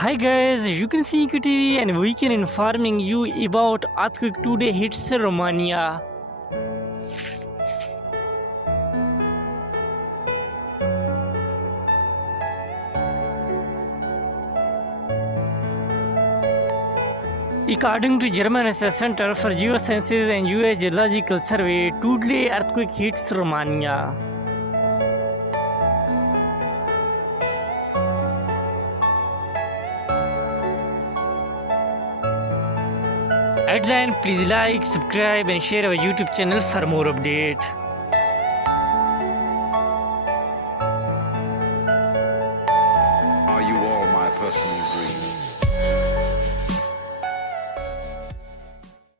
Hi guys, you can see TV and we can informing you about earthquake today hits Romania. According to German Center for Geosciences and US Geological Survey, today earthquake hits Romania. At the end, please like, subscribe and share our YouTube channel for more updates.